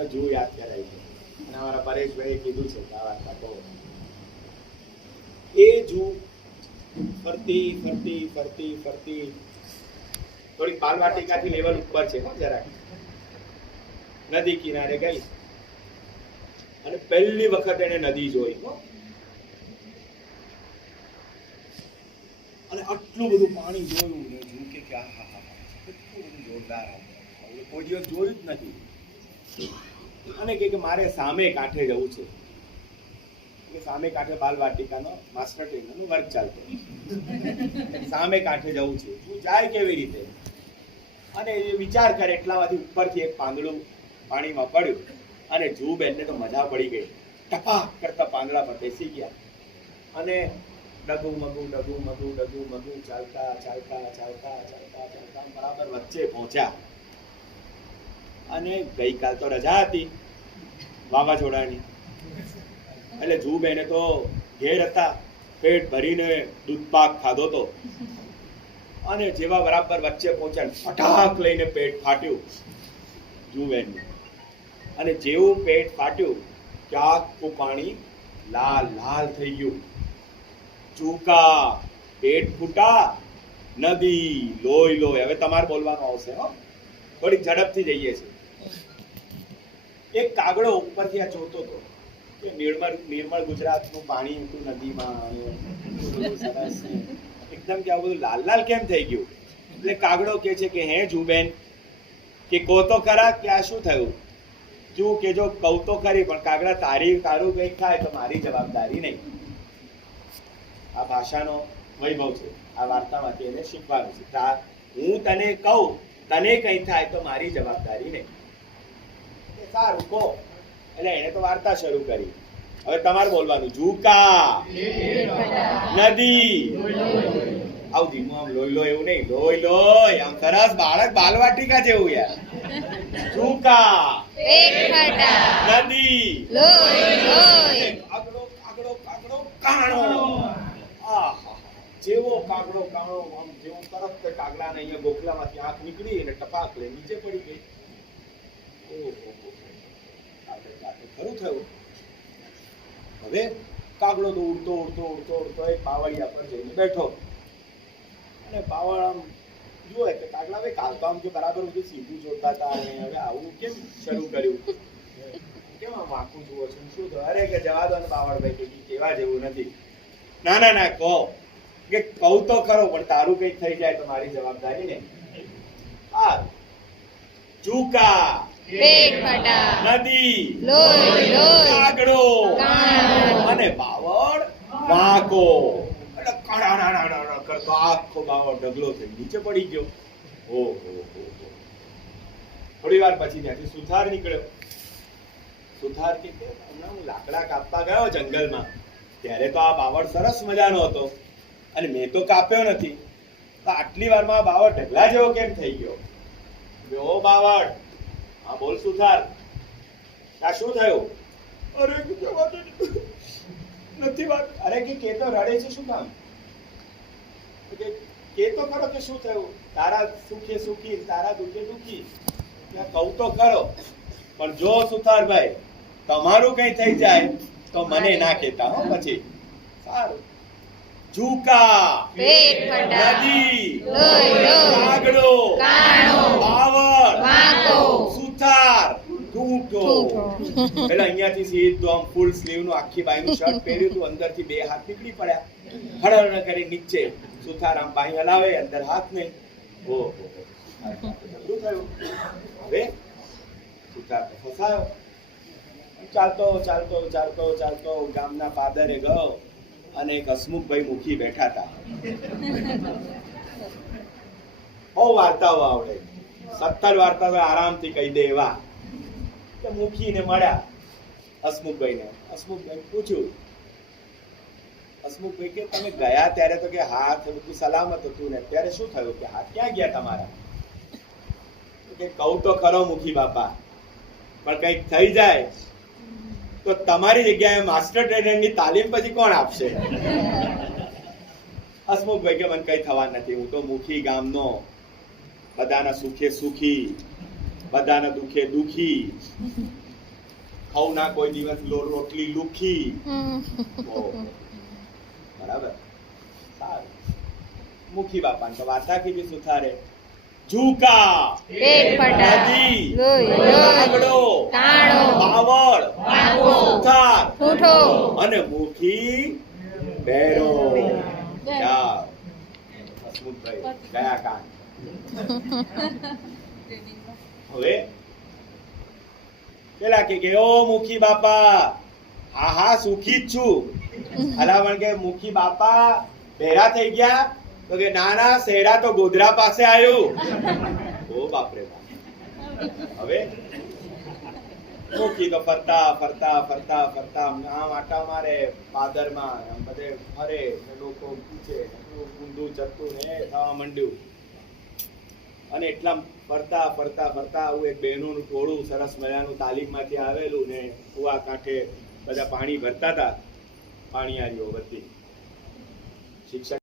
હવે જુ યાદ કરાવી છે. અને અમારા પરેશભાઈએ કીધું છે કે આ વાર્તા કહો. એ જુ ફરતી ફરતી ફરતી ફરતી થોડી પાલવાટિકાથી લેવલ ઉપર છે, હો જરાક. નદી કિનારે ગઈ. અને પહેલી વખત એને નદી જોઈ, હો. અને આટલું બધું પાણી જોયું ને જોયું કે કે આહા હા કેટલું બધું જોરદાર કોઈ દિવસ જોયું જ નથી. અને કે મારે સામે કાંઠે જવું છે. સામે કાંઠે બાલવાટિકાનો માસ્ટર ટ્રેનરનો વર્ક ચાલતો સામે કાંઠે જવું છે. હું જાય કેવી રીતે? અને એ વિચાર કરે એટલામાંથી ઉપરથી એક પાંદડું પાણીમાં પડ્યું અને જુબેનને તો મજા પડી ગઈ. ટપાક કરતા પાંદડા પર બેસી ગયા. અને ડગુ મગુ ડગુ મગુ ડગુ મગુ ચાલતા ચાલતા ચાલતા ચાલતા ચાલતા બરાબર વચ્ચે પહોંચ્યા. અને ગઈકાલ તો રજા હતી વાવાઝોડાની. એટલે જુબેને તો ઘેર હતા, પેટ ભરીને દૂધપાક ખાધો તો. અને જેવા બરાબર વચ્ચે પહોંચ્યા ફટાક લઈને પેટ ફાટ્યું જુબેનનું. અને જેવું પેટ ફાટ્યું કે આખું પાણી લાલ લાલ થઈ ગયું. ચૂકા, પેટ ફૂટા, નદી લોહી લોહી. હવે તમારે બોલવાનું આવશે, હો. થોડીક ઝડપથી જઈએ છે એક કાગડો ઉપરથી આ જોતો હતો કે નિર્મળ નિર્મળ ગુજરાતનું પાણી હતું નદીમાં. એકદમ કે આ બધું લાલ લાલ કેમ થઈ ગયું? એટલે કાગડો કે છે કે, હે જુબેન, કે કહો તો ખરા કે આ શું થયું? જુ કે જો કહું તો ખરી, પણ કાગડા તારી, તારું કંઈક થાય તો મારી જવાબદારી નહીં. આ ભાષાનો વૈભવ છે. આ વાર્તામાંથી એને શીખવાનું છે. હું તને કહું, તને કંઈ થાય તો મારી જવાબદારી નહીં. સારું કહો. એટલે એને તો વાર્તા શરૂ કરી. હવે તમારે બોલવાનું ઝુકા. નદી. આવું ધીમું આમ લોહી લો એવું નહીં લોહી લોહી આમ સરસ બાળક બાલવાટિકા જેવું યાર. ઝુકા. નદી. કાગડો કાગડો કાગડો કાણો. જેવો કાગડો કાણો આમ જેવો તરત કાગડાને અહીંયા ગોખલામાંથી આંખ નીકળી અને ટપાક લઈ નીચે પડી ગઈ ઓહો આપણે આપણે ખરું થયું? હવે કાગડો તો ઉડતો ઉડતો ઉડતો ઉડતો એક બાવળિયા પર જઈને બેઠો. અને બાવળ આમ જુએ કે કાગડા હવે તો આમ જો બરાબર બધું સીધું જોતા હતા અને હવે આવું કેમ શરૂ કર્યું? કેમ આમ આખું જુઓ છો? શું થયું? અરે કે જવા દો ને બાવળભાઈ કે કેવા જેવું નથી. ના ના ના, કહો. કે કહું તો ખરો, પણ તારું કંઈક થઈ જાય તો મારી જવાબદારી ને આ ચૂકા પેટ ફટા નદી લોહી લોહી કાગડો અને બાવળ વાકો એટલે કડાડાડાડા કરતો આખો બાવળ ઢગલો થઈ નીચે પડી ગયો. ઓહો. થોડી વાર પછી ત્યાંથી સુથાર નીકળ્યો. સુથાર કે હમણાં હું લાકડા કાપવા ગયો જંગલમાં. ત્યારે તો આ બાવળ સરસ મજાનો હતો. અને મેં તો કાપ્યો નથી. તો આટલી વારમાં આ બાવળ ઢગલા જેવો કેમ થઈ ગયો? ઓ બાવળ. હા બોલ સુથાર આ શું થયું? અરે જવા નથી વાત. અરે કે કેતો રડે છે શું કામ? કે કે તો ખરો કે શું થયું? તારા સુખે સુખી તારા દુખે દુખી. કહું તો ખરો. પણ જો સુથારભાઈ તમારું કઈ થઈ જાય તો મને ના કહેતા હો પછી. સારું. ઝુકા પેટ ફટા નદી કાગડો કાણો. બાવળ. વાંકો. સુથાર. ઠૂઠો. એટલે અહીંયાથી સીધો આમ ફૂલ સ્લીવનું આખી બાઈનું શર્ટ પહેર્યું હતું. અંદરથી બે હાથ નીકળી પડ્યા. હળહળ કરી નીચે સુથાર આમ બાઈ હલાવે અંદર હાથ નહીં. ઓહો. હવે સુથાર તો ફસાયો ચાલતો ચાલતો ચાલતો ચાલતો ગામના પાદરે ગયો અને એક હસમુખભાઈ મુખી બેઠા હતા. બહુ વાર્તાઓ આવડે. સત્તર વાર્તાઓ આરામથી કહી દે એવા. મુખીને મળ્યા. હસમુખભાઈને. હસમુખભાઈ પૂછ્યું. હસમુખભાઈ કે, તમે ગયા ત્યારે તો કે હાથ બધું સલામત હતું ને, ત્યારે શું થયું કે હાથ ક્યાં ગયા તમારા? કે, કહું તો ખરો મુખી બાપા, પણ કંઈક થઈ જાય તો તમારી જગ્યાએ માસ્ટર ટ્રેનરની તાલીમ પછી કોણ આપશે? હસમુખભાઈ કે, મને કઈ થવા નથી, હું તો મુખી ગામનો બધાના સુખે સુખી બધાના દુખે દુખી. ખાવ ના કોઈ દિવસ રોટલી લુખી. બરાબર. સારું. મુખી બાપાને તો વાર્તા કીધી સુથારે ઝુકા. નદી. બાવળ. બાવો સુથાર અને મુખી બેરો ગયા કાન હવે પેલા કે કે ઓ મુખી બાપા હા હા સુખી જ છું. હલાવણ કે મુખી બાપા બહેરા થઈ ગયા તો કે ના ના શેરા તો ગોધરા પાસે આવ્યું ઓ બાપરે બાપ હવે મુખી તો ફરતા ફરતા ફરતા ફરતા આમ આટા મારે પાદરમાં, આમ બધે ફરે લોકો પૂછે ઊંધું ચત્તું ને થવા માંડ્યું. અને એટલા ફરતા ફરતા ફરતા આવું એક બહેનોનું ટોળું સરસ મજાનું તાલીમમાંથી આવેલું ને કુવા કાંઠે બધા પાણી ભરતા હતા. પાણીયારીઓ બધી. શિક્ષક